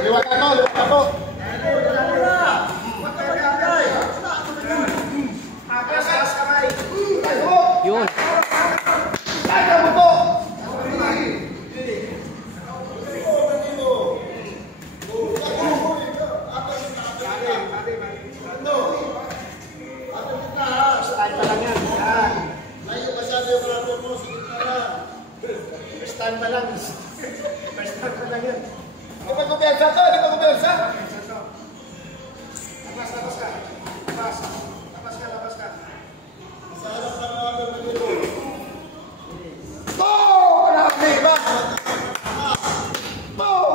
Liwat ako, liwat ako. Yun. First time pa lang yan. Hindi pa kumpiyansa to, hindi pa kumpiyansa. Labas ka. Labas ka. Sa harap ng mga pagpapito. Boom! Marami ba? Boom!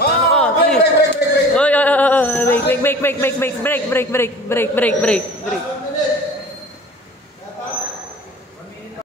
Paano ka? Break. Break.